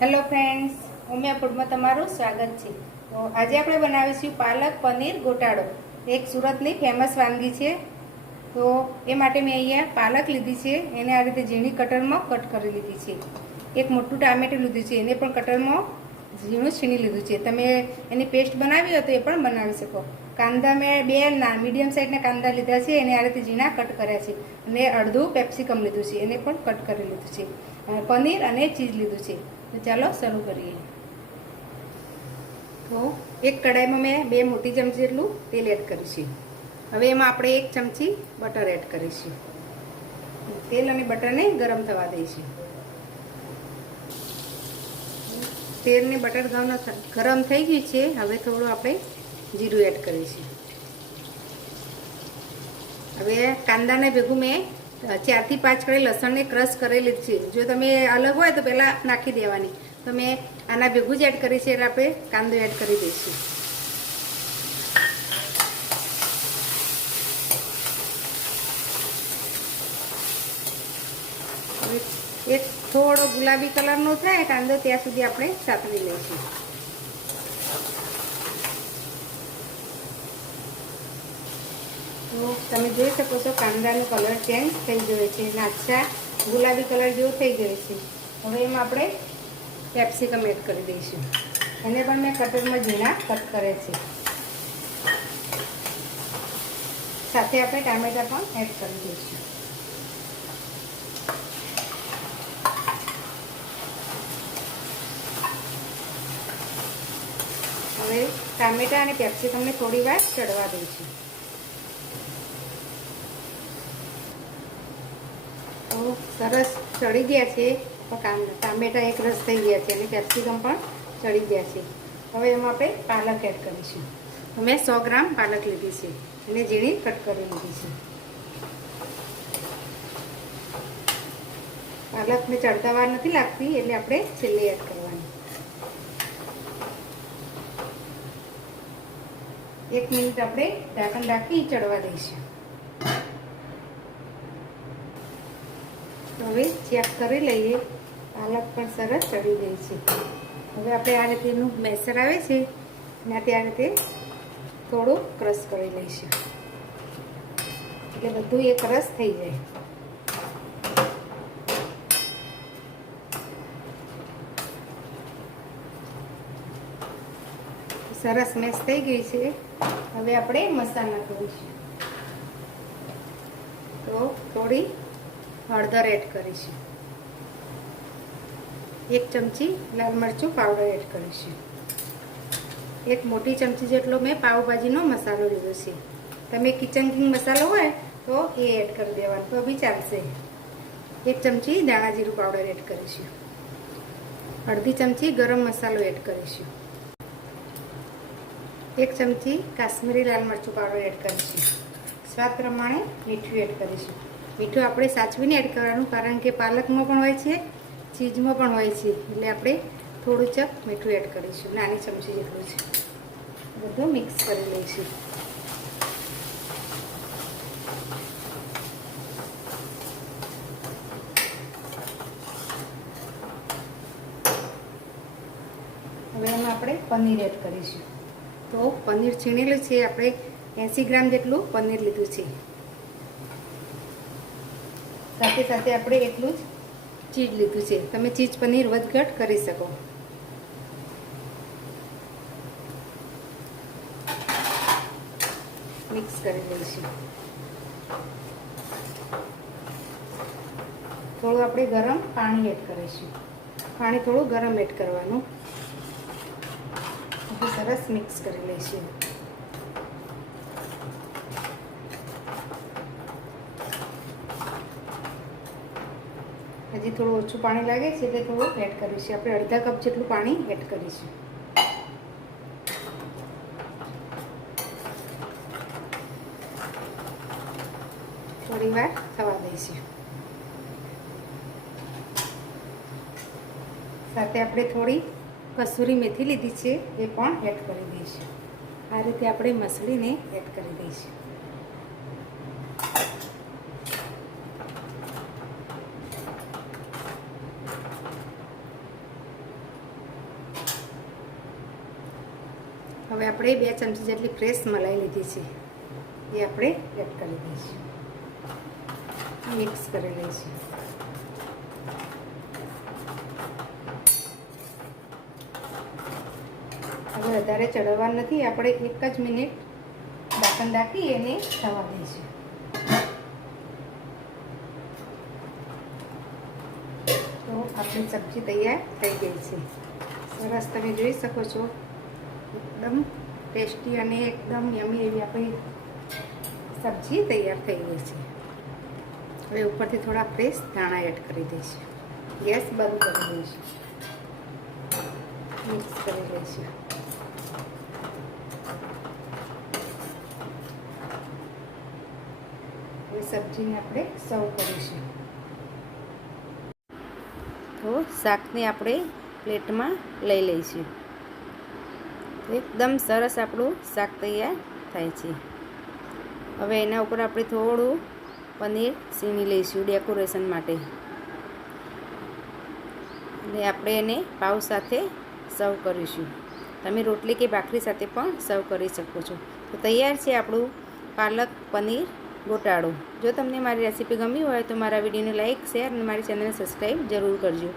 Hello friends Umiya ફૂડમાં તમારું સ્વાગત છે. આજે આપણે બનાવીશું પાલક પનીર ગોટાળો. એક સુરતની ફેમસ વાનગી છે. તો એ માટે મેં અહીંયા પાલક લીધી છે. એને આ રીતે ઝીણી કટરમાં કટ કરી લીધી છે. એક મોટું ટામેટું લીધું છે. એને પણ કટરમાં ઝીણું છીણી લીધું છે. તમે એની પેસ્ટ બનાવી હોય તો એ પણ બનાવી શકો. કાંદા મેં બે ના મીડિયમ સાઇઝના કાંદા લીધા છે. એને આ રીતે ઝીણા કટ કર્યા છે. અને અડધું કેપ્સિકમ લીધું છે. એને પણ કટ કરી લીધું છે. પનીર અને ચીઝ લીધું છે. તો ચાલો શરૂ કરીએ. તો એક કડાઈમાં મેં બે મોટી ચમચી જેટલું તેલ એડ કરીશું હવે એમાં આપણે એક ચમચી બટર એડ કરીશું. તેલ અને બટરને ગરમ થવા દઈશું. તેલ ને બટર ગરમ થઈ ગયું છે, હવે થોડું આપણે જીરું એડ કરીશું. હવે કાંદાને ભેગું મેં ચારથી પાંચ કળી લસણને ક્રશ કરેલી છે. જો તમે અલગ હોય તો પહેલાં નાખી દેવાની. તો મેં આના ભેગું જ એડ કરી છે, એટલે આપણે કાંદો એડ કરી દઈશું. એક થોડો ગુલાબી કલરનો થાય, કાંદો ત્યાં સુધી આપણે સાતરી લઈશું. તો તમે જોઈ શકો છો કાંદાનો કલર ચેન્જ થઈ ગયો છે નાચા ગુલાબી કલર જેવો થઈ ગયો છે. હવે એમાં આપણે કેપ્સિકમ એડ કરી દઈશું. એને પણ મેં કટરમાં ઝીણા કટ કરે છે. સાથે આપણે ટામેટા પણ એડ કરી દઈશું. હવે ટામેટા અને કેપ્સિકમને થોડી વાર ચડવા દઈશું. સરસ ચડી ગયા છે. ટામેટા એક રસ થઈ ગયા છે અને કેપ્સિકમ પણ ચડી ગયા છે. હવે એમાં આપણે પાલક એડ કરીશું. અમે સો ગ્રામ પાલક લીધી છે અને ઝીણી કટ કરી લીધી છે. પાલકને ચડતા વાર નથી લાગતી, એટલે આપણે છેલ્લે એડ કરવાની. એક મિનિટ આપણે ઢાંકણ રાખી ચડવા દઈશું. હવે ચેક કરી લઈએ. પાલક પણ સરસ ચડી ગઈ છે. હવે આપણે આ રીતે એનું મેસર આવે છે એનાથી આ રીતે થોડું ક્રશ કરી લઈશું. એટલે બધું એ ક્રશ થઈ જાય. સરસ મેશ થઈ ગઈ છે. હવે આપણે મસાલા કરીશું. તો થોડી હળદર એડ કરીશું. એક ચમચી લાલ મરચું પાવડર એડ કરીશું. એક મોટી ચમચી જેટલો મેં પાવભાજીનો મસાલો લીધો છે. તમે કિચન કિંગ મસાલો હોય તો એ એડ કરી દેવાનો. તો બી ચાલશે. એક ચમચી દાણા જીરું પાવડર એડ કરીશું. અડધી ચમચી ગરમ મસાલો એડ કરીશું. એક ચમચી કાશ્મીરી લાલ મરચું પાવડર એડ કરીશું. સ્વાદ પ્રમાણે મીઠું એડ કરીશું. મીઠું આપણે સાચવીને એડ કરવાનું, કારણ કે પાલકમાં પણ હોય છે, ચીજમાં પણ હોય છે. એટલે આપણે થોડું ચક મીઠું એડ કરીશું. નાની ચમચી જેટલું છે. બધું મિક્સ કરી લઈશું. હવે એમાં આપણે પનીર એડ કરીશું. તો પનીર છીણેલું છે. આપણે એંસી ગ્રામ જેટલું પનીર લીધું છે. સાથે સાથે આપણે એટલું જ ચીજ લીધું છે. તમે ચીજ પનીર વધઘટ કરી શકો. મિક્સ કરી લઈશું. થોડું આપણે ગરમ પાણી એડ કરીશું. પાણી થોડું ગરમ એડ કરવાનું. સરસ મિક્સ કરી લઈશું. હજી થોડું ઓછું પાણી લાગે છે એટલે થોડું એડ કરીશું. આપણે અડધા કપ જેટલું પાણી એડ કરીશું. થોડી વાર થવા દઈશું. સાથે આપણે થોડી કસૂરી મેથી લીધી છે, એ પણ એડ કરી દઈશું. આ રીતે આપણે મસળીને એડ કરી દઈશું. હવે આપણે બે ચમચી જેટલી ફ્રેશ મલાઈ લીધી છે. એ આપણે એડ કરી દઈશું. મિક્સ કરી લઈશું. હવે વધારે ચડવવા નથી, આપણે એક જ મિનિટ ઢાંકણ રાખી એને થવા દઈશું. તો આપણી સબ્જી તૈયાર થઈ ગઈ છે. સરસ, તમે જોઈ શકો છો. એકદમ ટેસ્ટી અને એકદમ યમી એવી આપણી સબ્જી તૈયાર થઈ ગઈ છે. હવે ઉપરથી થોડા ફ્રેશ ધાણા એડ કરી દઈશું. ગેસ બંધ કરી દઈશું. મિક્સ કરી લઈશું સબ્જીને આપણે સર્વ કરીશું. તો શાકને આપણે પ્લેટમાં લઈ લઈશું. એકદમ સરસ આપણું શાક તૈયાર થાય છે. હવે એના ઉપર આપણે થોડું પનીર સીણી લઈશું ડેકોરેશન માટે. અને આપણે એને પાઉ સાથે સર્વ કરીશું. તમે રોટલી કે ભાખરી સાથે પણ સર્વ કરી શકો છો. તો તૈયાર છે આપણું પાલક પનીર ગોટાળો. જો તમને મારી રેસીપી ગમી હોય તો મારા વિડીયોને લાઇક શેર અને મારી ચેનલને સબસ્ક્રાઈબ જરૂર કરજો.